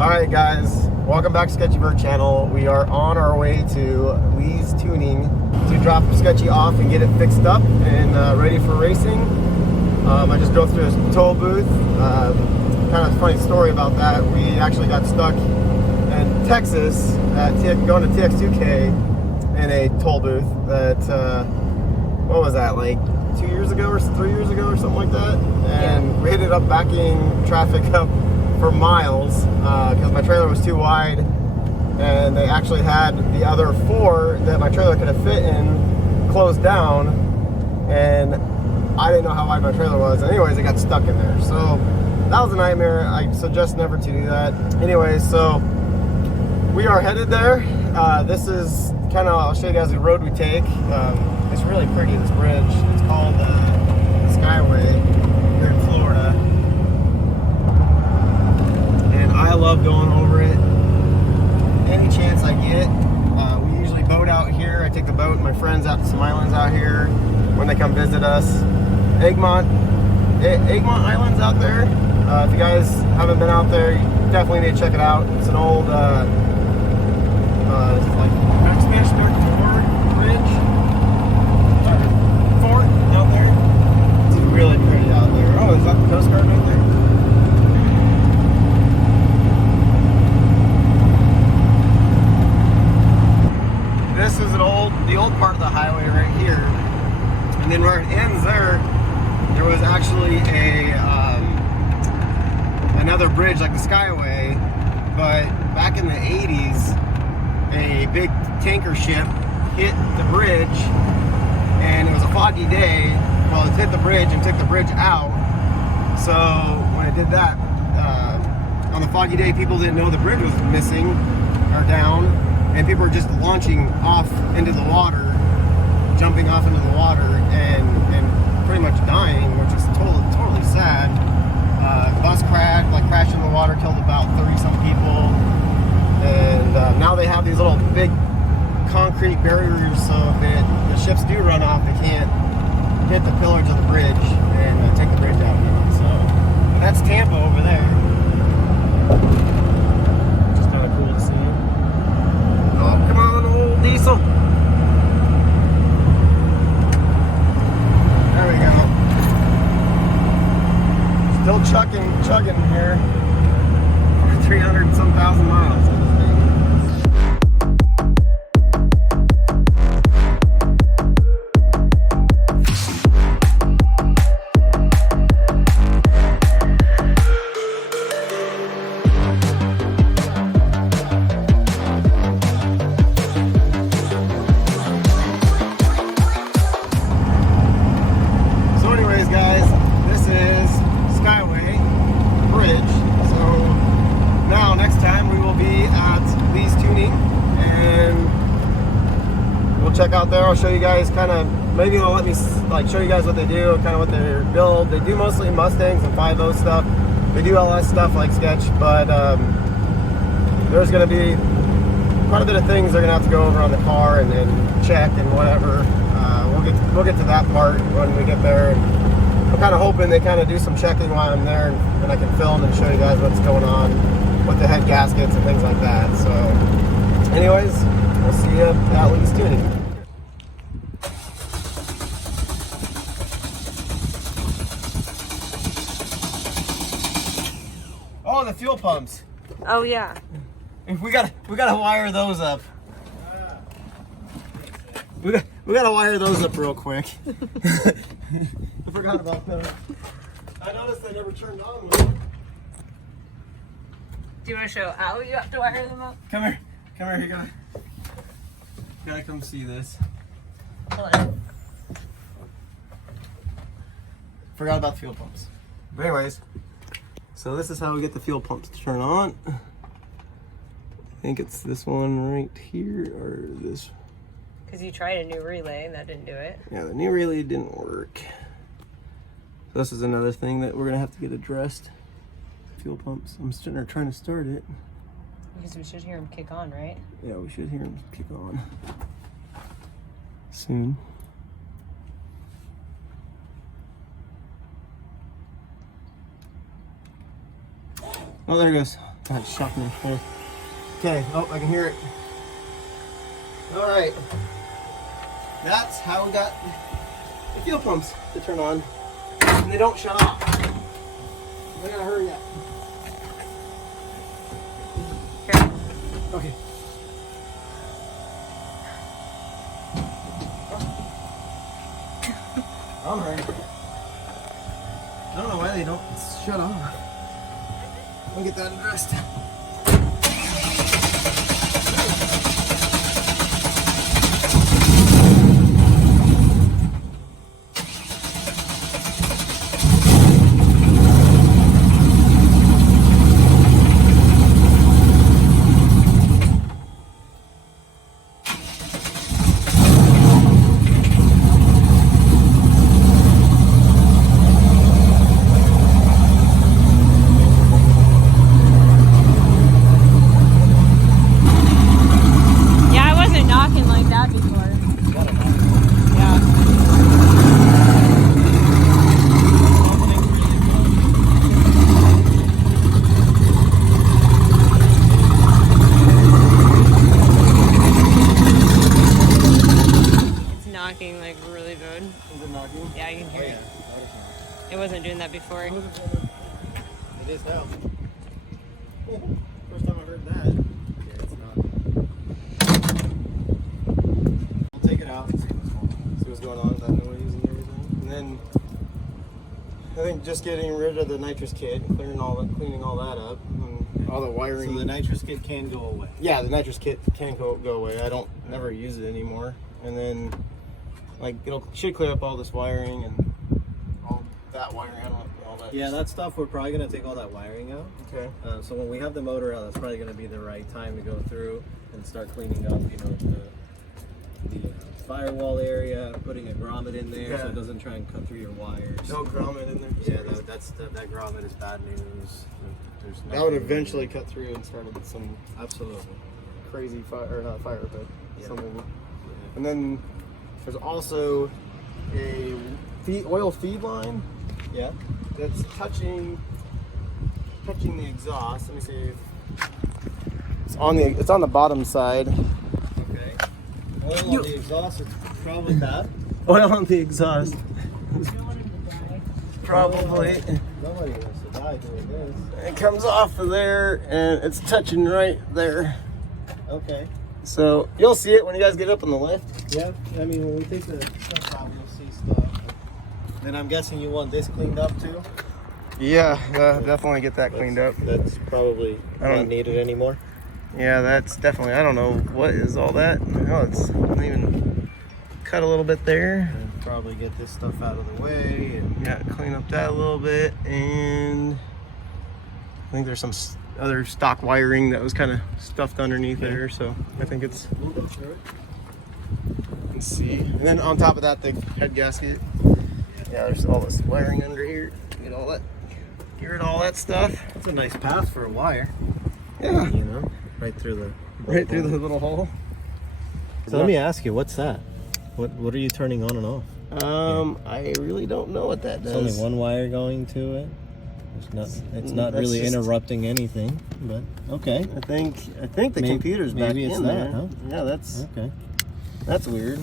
Alright guys, welcome back to Sketchy Vert channel. We are on our way to Lee's Tuning to drop Sketchy off and get it fixed up and ready for racing. I just drove through a toll booth. Kind of a funny story about that. We actually got stuck in Texas at going to TX2K in a toll booth that, what was that, like 2 years ago or 3 years ago or something like that? And we ended up backing traffic up for miles because my trailer was too wide, and they actually had the other four that my trailer could have fit in closed down, and I didn't know how wide my trailer was. Anyways, it got stuck in there, so that was a nightmare. I suggest never to do that. Anyways, so we are headed there. This is kind of, I'll show you guys the road we take. It's really pretty, this bridge. It's called Skyway here in Florida. I love going over it any chance I get. We usually boat out here. I take the boat and my friends out to some islands out here when they come visit us. Egmont Island's out there. If you guys haven't been out there, you definitely need to check it out. It's an old it's like Spanish Fort bridge, fort out there. It's really pretty out there. Oh, is that the Coast Guard right there? This is the old part of the highway right here, and then where it ends there was actually another bridge like the Skyway, but back in the 80s, a big tanker ship hit the bridge, and it was a foggy day. Well, it hit the bridge and took the bridge out. So when it did that, on the foggy day, people didn't know the bridge was missing or down. And people were just launching off into the water, jumping off into the water, and pretty much dying, which is totally sad. Bus crashed in the water, killed about 30-some people. And now they have these little big concrete barriers, so that the ships do run off, they can't hit the pillars of the bridge and take the bridge out. So that's Tampa over there. Which is kind of cool to see. Oh, come on, old diesel. There we go. Still chugging here. 300 and some thousand miles. Check out there. I'll show you guys kind of, maybe they'll let me like show you guys what they do, kind of what they build. They do mostly Mustangs and 5.0 stuff. They do LS stuff like Sketch, but there's going to be quite a bit of things they're going to have to go over on the car and check and whatever. We'll get to that part when we get there. And I'm kind of hoping they kind of do some checking while I'm there, and I can film and show you guys what's going on with the head gaskets and things like that. So anyways, we'll see you at Lee's Tuning. Oh, the fuel pumps. Oh yeah. We gotta wire those up. We gotta wire those up real quick. I forgot about that. I noticed they never turned on. Do you want to show how you have to wire them up? Come here, you gotta come see this. Hold on. Forgot about the fuel pumps. But anyways. So this is how we get the fuel pumps to turn on. I think it's this one right here, or this. Because you tried a new relay and that didn't do it. Yeah, the new relay didn't work. So this is another thing that we're gonna have to get addressed. Fuel pumps. I'm sitting there trying to start it. Because we should hear them kick on, right? Yeah, we should hear them kick on soon. Oh, there it goes. God, it's shocking me. Okay, oh, I can hear it. All right. That's how we got the fuel pumps to turn on. And they don't shut off. I gotta hurry up. Okay. All right. I don't know why they don't shut off. I'll get that addressed. Like really good. Is it knocking? Yeah, I can hear it. It wasn't doing that before. It is now. First time I heard that. Yeah, it's not. We'll take it out and see what's going on with that noise and everything. And then I think just getting rid of the nitrous kit, cleaning all that up, and all the wiring. So the nitrous kit can go away. Yeah, the nitrous kit can go away. I don't never use it anymore. And then like should clear up all this wiring and all that wiring. I don't know, all that. Yeah, that stuff we're probably gonna take all that wiring out. Okay. So when we have the motor out, that's probably gonna be the right time to go through and start cleaning up, the firewall area, putting a grommet in there so it doesn't try and cut through your wires. No grommet in there. Yeah, that grommet is bad news. There's That would eventually cut through and started some absolutely crazy fire, or not fire, but Yeah. something. Yeah. And then there's also a oil feed line. Yeah. That's touching the exhaust. Let me see. It's on the bottom side. Okay. Oil on the exhaust is probably bad. Oil on the exhaust. Probably. Nobody wants to die doing this. It comes off of there and it's touching right there. Okay. So you'll see it when you guys get up on the lift. Yeah, I mean, when we take the stuff out, you'll see stuff. Then I'm guessing you want this cleaned up too? Yeah, definitely get that cleaned up. That's probably not needed anymore. Yeah, that's definitely, I don't know what is all that. No, it's not even cut a little bit there. And probably get this stuff out of the way. And Yeah, clean up that a little bit. And I think there's some other stock wiring that was kind of stuffed underneath there. So I think it's, let's see. And then on top of that, the head gasket. Yeah, there's all this wiring under here. Get rid of all that stuff. it's a nice path for a wire. Yeah. You know, right through the little hole. So let me ask you, what's that? What are you turning on and off? I really don't know what that does. There's only one wire going to it. It's not That's really just interrupting anything, but okay. I think the computer's back maybe it's in that, there. huh? Yeah, Okay. that's weird.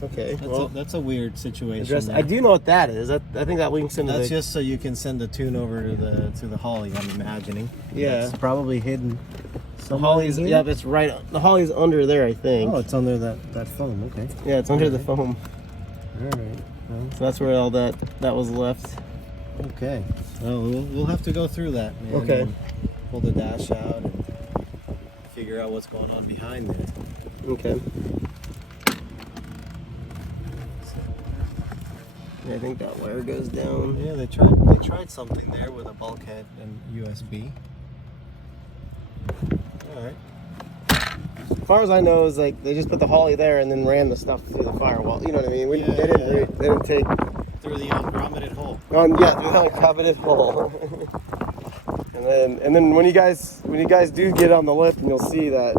Okay, That's a weird situation. there. I do know what that is. I think that links into That's the. just so you can send the tune over to the Holly, I'm imagining. Yeah. It's probably hidden. The Holly's. Yeah, that's right. The Holly's under there, I think. Oh, it's under that foam. Okay. Yeah, it's under the foam. All right. Well, So that's where all that was left. okay. Well, we'll have to go through that, man. Okay. And pull the dash out and figure out what's going on behind there. Okay. Yeah, I think that wire goes down. Yeah, they tried something there with a bulkhead and USB. All right. As far as I know, is like they just put the Holly there and then ran the stuff through the firewall. You know what I mean? Yeah, They didn't take. Through the ungrommeted hole. Through the coveted hole. and then when you guys do get on the lift, and you'll see that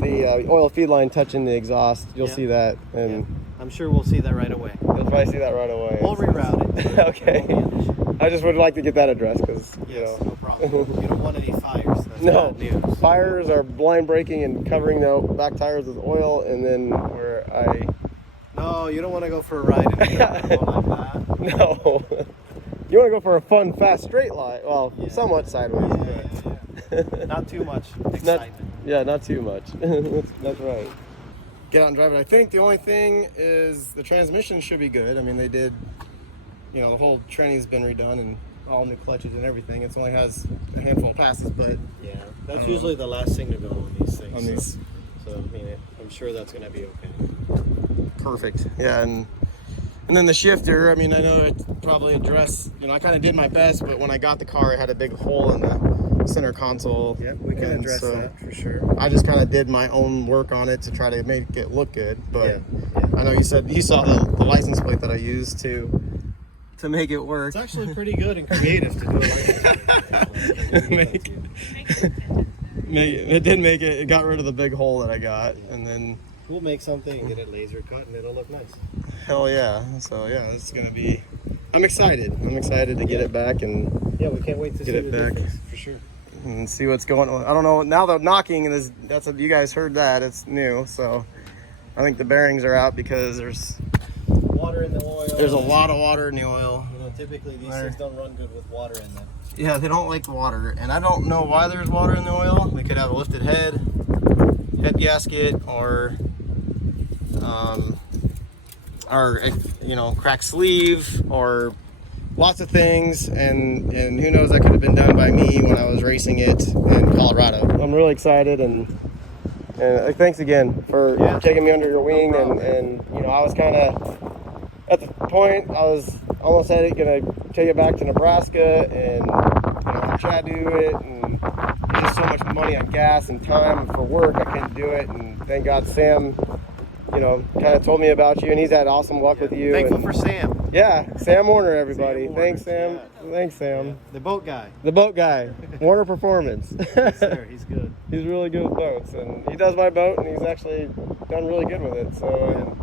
the oil feed line touching the exhaust. You'll see that, and I'm sure we'll see that right away. you'll probably see that right away. We'll reroute it. Okay. It won't be an issue. I just would like to get that addressed because, Yes, no problem. You don't want any fires. That's no, bad news. fires are blind braking and covering the back tires with oil, and then No, you don't want to go for a ride in a car like that. no. You want to go for a fun, fast, straight line. Well, Yeah. somewhat sideways. Yeah. Not too much excitement. Not too much. That's right. Get out and drive it. I think the only thing is the transmission should be good. I mean, they did, the whole training's been redone and all new clutches and everything. It only has a handful of passes, but Yeah, that's usually the last thing to go on these things. on these, So, I mean, I'm sure that's going to be okay. perfect. Yeah, and then the shifter. I mean, I know it probably addressed. I kind of did my best, but when I got the car, it had a big hole in the center console. Yeah, we can and address so that for sure. I just kind of did my own work on it to try to make it look good. But Yeah. I know you said you saw the license plate that I used to make it work. It's actually pretty good and creative to do it like this. It did make it. It got rid of the big hole that I got, and then We'll make something and get it laser cut and it'll look nice. hell yeah. So yeah, it's gonna be. I'm excited. I'm excited to get it back and Yeah, we can't wait to Get see it the back. difference, for sure. see what's going on. I don't know. Now the knocking is. That's what you guys heard that. It's new. So I think the bearings are out because there's Water in the oil. a lot of water in the oil. Typically these things don't run good with water in them. Yeah, they don't like water, and I don't know why there's water in the oil. We could have a lifted head gasket, or cracked sleeve, or lots of things, and who knows, that could have been done by me when I was racing it in Colorado. I'm really excited, and thanks again for taking me under your wing, and I was kind of at the point I was almost gonna take it back to Nebraska and have Chad do it, and there's just so much money on gas and time for work, I couldn't do it. And thank God Sam kind of told me about you, and he's had awesome luck with you. Thankful and, for Sam. yeah, Sam Warner, everybody. Sam Warner, Thanks, Sam. yeah. Thanks, Sam. The boat guy. The boat guy, Warner Performance. Yes, sir. He's good. He's really good with boats, and he does my boat, and he's actually done really good with it. So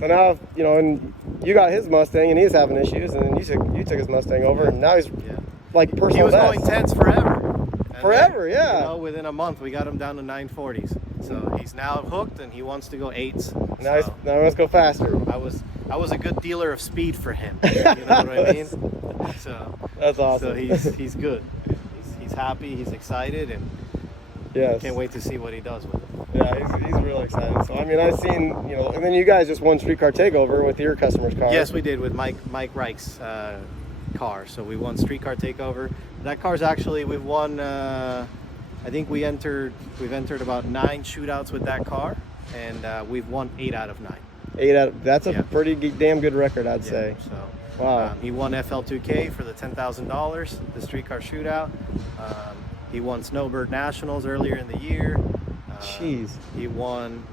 now, and you got his Mustang, and he's having issues, and then you took his Mustang over, and now he's like personal He was best. going 10s forever. And Forever, yeah. Within a month, we got him down to 940s. So he's now hooked, and he wants to go 8s. Now he wants to go faster. I was a good dealer of speed for him. You know what I mean? So That's awesome. So he's good. He's happy. He's excited, and yes. can't wait to see what he does with it. Yeah, he's really excited. So I mean, I've seen and then you guys just won Streetcar Takeover with your customers' car. Yes, we did with Mike Reich's car. So we won Streetcar Takeover. That car's actually we've won. I think we've entered about 9 shootouts with that car, and we've won 8 out of 9. That's a pretty damn good record, I'd say. So Wow. he won FL2K for the $10,000, the Streetcar Shootout. He won Snowbird Nationals earlier in the year. Jeez. He's won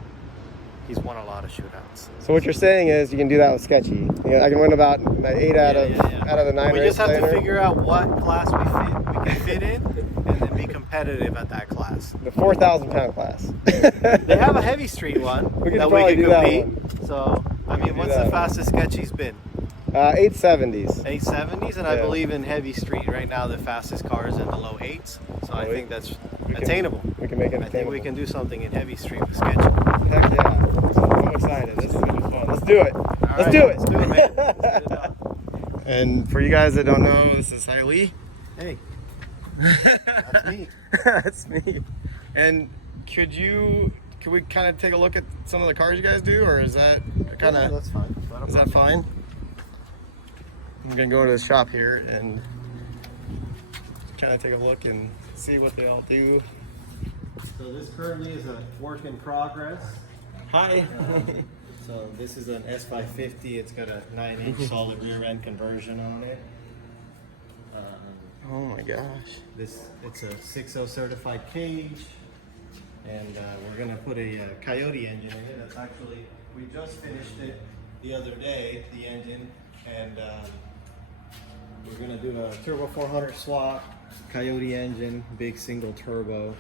a lot of shootouts. So what you're saying is you can do that with Sketchy. I can win about 8 out of the 9 We races. just have to later. figure out what class we can fit in, and then be competitive at that class. The 4,000-pound class. They have a heavy street one We could that probably we do could that compete. So I mean, what's the fastest Sketchy's been? 870s. 870s, and I believe in heavy street right now the fastest car is in the low 8s. So I think that's attainable. We can make it I think attainable. we can do something in heavy street with Sketchy. Heck yeah. I'm excited. This is going to be fun. Let's do it. Let's do it. Let's do it, man. Let's get it done. And for you guys that don't know, this is Hailey. Hey, that's me. That's me. And could we kind of take a look at some of the cars you guys do, or is that kind of That's fine. is that fine? I'm gonna go to the shop here and kind of take a look and see what they all do. So this currently is a work in progress. Hi. So this is an S550. It's got a 9-inch solid rear end conversion on it. Oh my gosh. It's a 6.0 certified cage, and we're gonna put a Coyote engine in it. That's actually, we just finished it the other day, the engine, and we're gonna do a turbo 400 swap, Coyote engine, big single turbo.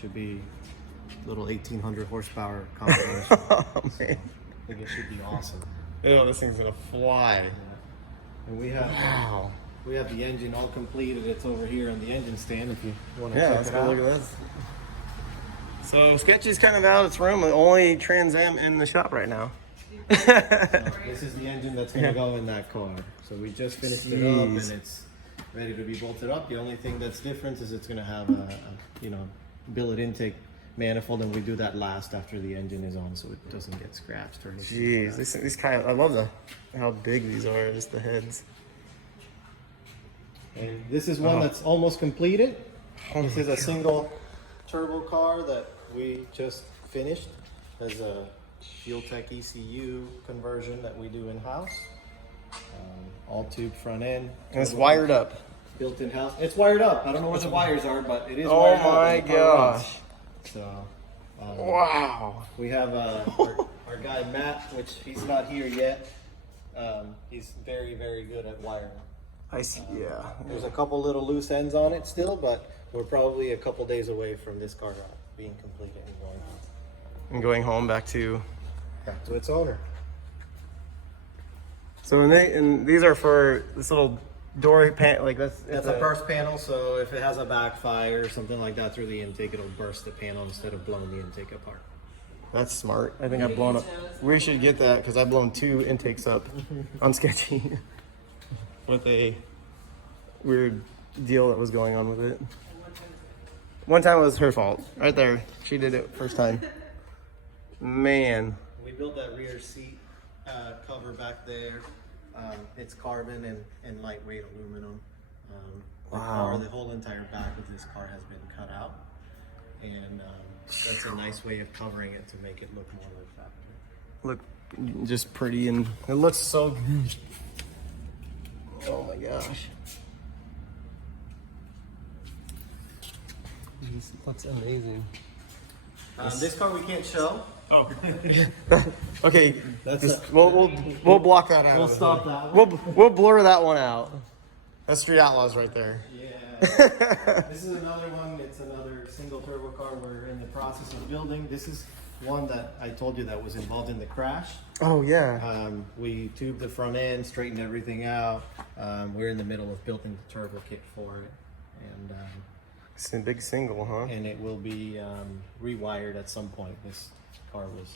Should be little 1,800 horsepower combination. Oh man. I think it should be awesome. Ew, this thing's gonna fly. And we have Wow. we have the engine all completed. It's over here on the engine stand if you want to Yeah, check let's it go out. look at this. So Sketchy's kind of out of its room. The only Trans Am in the shop right now. This is the engine that's going to go in that car. So we just finished it up, and Jeez. it's ready to be bolted up. The only thing that's different is it's going to have a billet intake manifold, and we do that last after the engine is on, so it doesn't get scratched or anything. Jeez, these kind of, I love how big these are, just the heads. And this is one that's almost completed. This is a single turbo car that we just finished as a Fuel Tech ECU conversion that we do in-house. All tube front end. And it's wired up. Built in-house. It's wired up. I don't know where the wires are, but it is Oh wired up. my and the car runs. gosh. So, Wow. we have our guy Matt, which he's not here yet. He's very, very good at wiring. I see, yeah. There's a couple little loose ends on it still, but we're probably a couple days away from this car being completed and going home. And going home back to its owner. So and these are for this little door pan, like that's That's a burst panel, so if it has a backfire or something like that through the intake, it'll burst the panel instead of blowing the intake apart. That's smart. I think I've blown up. We should get that because I've blown 2 intakes up on Sketchy with a weird deal that was going on with it. One time it was her fault. Right there. She did it first time. Man. We built that rear seat cover back there. It's carbon and lightweight aluminum. Wow. The whole entire back of this car has been cut out. And that's a nice way of covering it to make it look more like factory. Look just pretty and it looks so good. Oh my gosh. This looks amazing. This car we can't show. Oh. Okay. That's We'll block that out. We'll stop that one. We'll blur that one out. That's Street Outlaws right there. Yeah. This is another one. It's another single turbo car we're in the process of building. This is one that I told you that was involved in the crash. Oh yeah. We tubed the front end, straightened everything out. We're in the middle of building the turbo kit for it, and It's a big single, huh? and it will be rewired at some point. This car was,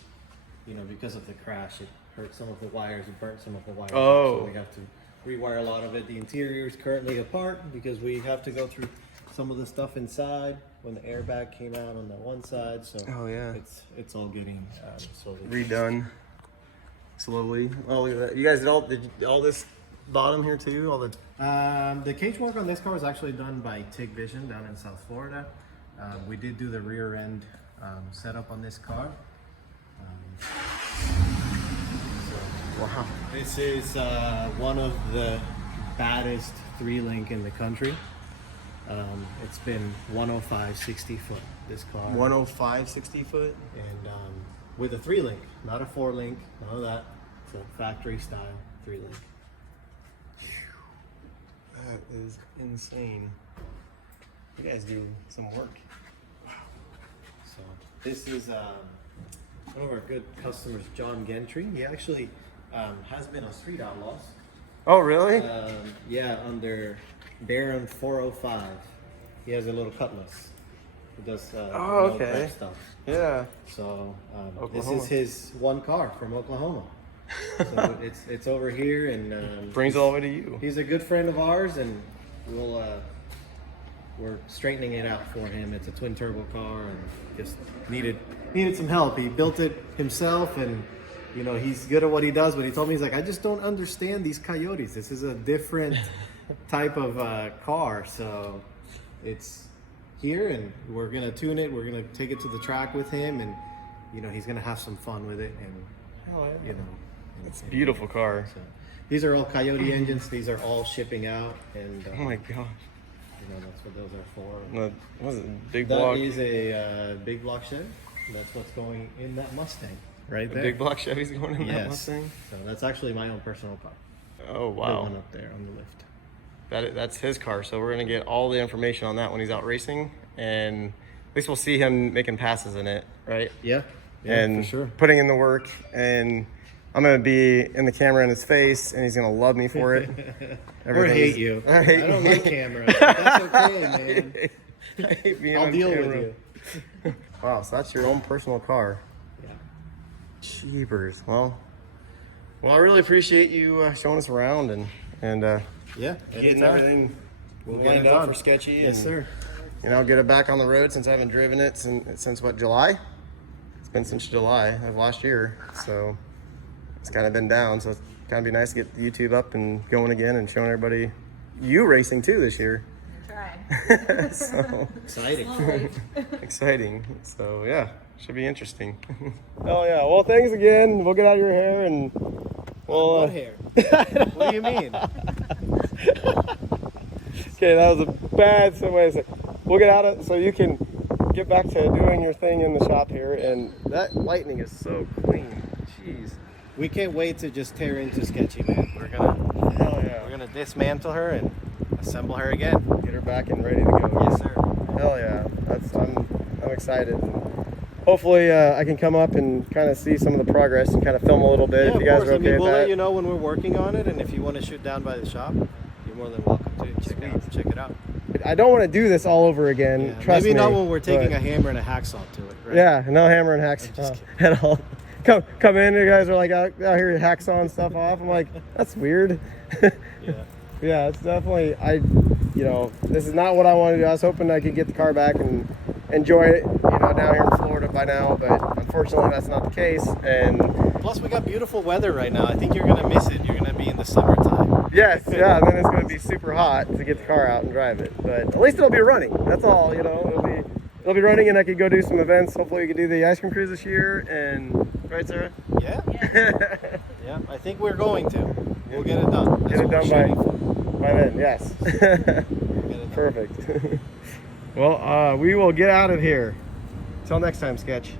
because of the crash, it hurt some of the wires, it burnt some of the wires. Oh. So we have to rewire a lot of it. The interior is currently apart because we have to go through some of the stuff inside when the airbag came out on the one side. So Oh, yeah. it's all getting slowly Redone slowly. Oh, look at that. You guys did all this bottom here too? All the The cage work on this car was actually done by TIG Vision down in South Florida. We did do the rear end setup on this car. wow. This is one of the baddest 3-link in the country. It's been 105 60 foot, this car. 105 60 foot. And with a 3-link, not a 4-link, none of that. It's a factory style 3-link. That is insane. You guys do some work. So this is one of our good customers, John Gentry. He actually has been on Street Outlaws. Oh really? Yeah, under Baron 405. He has a little cutlass. He does Oh, no okay. prep stuff. Yeah. So this Oklahoma. is his one car from Oklahoma. So it's over here, and Brings it all the way to you. he's a good friend of ours, and we're straightening it out for him. It's a twin turbo car, and just needed some help. He built it himself, and he's good at what he does. But he told me, he's like, I just don't understand these Coyotes. This is a different type of car, so it's here, and we're gonna tune it. We're gonna take it to the track with him, and he's gonna have some fun with it, and Hell yeah. and- It's a beautiful car. so these are all Coyote engines. These are all shipping out, and Oh my gosh. that's what those are for. What was it? Big That block. is a big block Chevy. That's what's going in that Mustang right The there. big block Chevy's going in that Yes. Mustang. So that's actually my own personal car. Oh The wow. one up there on the lift. That's his car. So we're gonna get all the information on that when he's out racing, and at least we'll see him making passes in it, right? Yeah. And for sure. putting in the work and I'm gonna be in the camera in his face, and he's gonna love me for it. Or hate you. I don't like cameras. But that's okay, man. I hate being I'll on deal camera. with you. Wow, so that's your own personal car. Yeah. Jeepers. Well, I really appreciate you showing us around and Yeah. getting Anytime. everything We'll get lined it up done. for Sketchy. Yes, and, sir. You know, get it back on the road since I haven't driven it since what, July? It's been since July of last year, so it's kind of been down. So it's kind of be nice to get YouTube up and going again and showing everybody you racing too this year. Try. So Exciting. exciting. So yeah, should be interesting. Oh yeah. Well, thanks again. We'll get out of your hair and we'll. What hair? What do you mean? Okay, that was a bad segue. We'll get out of so you can get back to doing your thing in the shop here. And that lightning is so clean. Jeez. We can't wait to just tear into Sketchy, man. Hell yeah. We're gonna dismantle her and assemble her again. Get her back and ready to go. Yes, sir. Hell yeah. I'm excited. Hopefully I can come up and kind of see some of the progress and kind of film a little bit Yeah, if of you guys course. are I okay mean, with we'll that. let you know when we're working on it, and if you want to shoot down by the shop, you're more than welcome to check it out. I don't want to do this all over again. Yeah, Trust maybe me. not when we're taking but- a hammer and a hacksaw to it, right? Yeah, no hammer and just hacksaw kidding. at all. Come in, you guys are like out here hacksawing stuff off. I'm like, that's weird. Yeah. Yeah, it's definitely, this is not what I wanted to do. I was hoping I could get the car back and enjoy it, down here in Florida by now, but unfortunately that's not the case. And Plus, we got beautiful weather right now. I think you're gonna miss it. You're gonna be in the summertime. yes, yeah, and then it's going to be super hot to get the car out and drive it. But at least it'll be running. That's all, it'll be running, and I could go do some events. Hopefully we could do the ice cream cruise this year. And right, Sarah? Yeah. Yeah. I think we're going to. We'll get it done. Get it done by then, yes. We'll get it done. Perfect. Well, we will get out of here. Till next time, Sketch.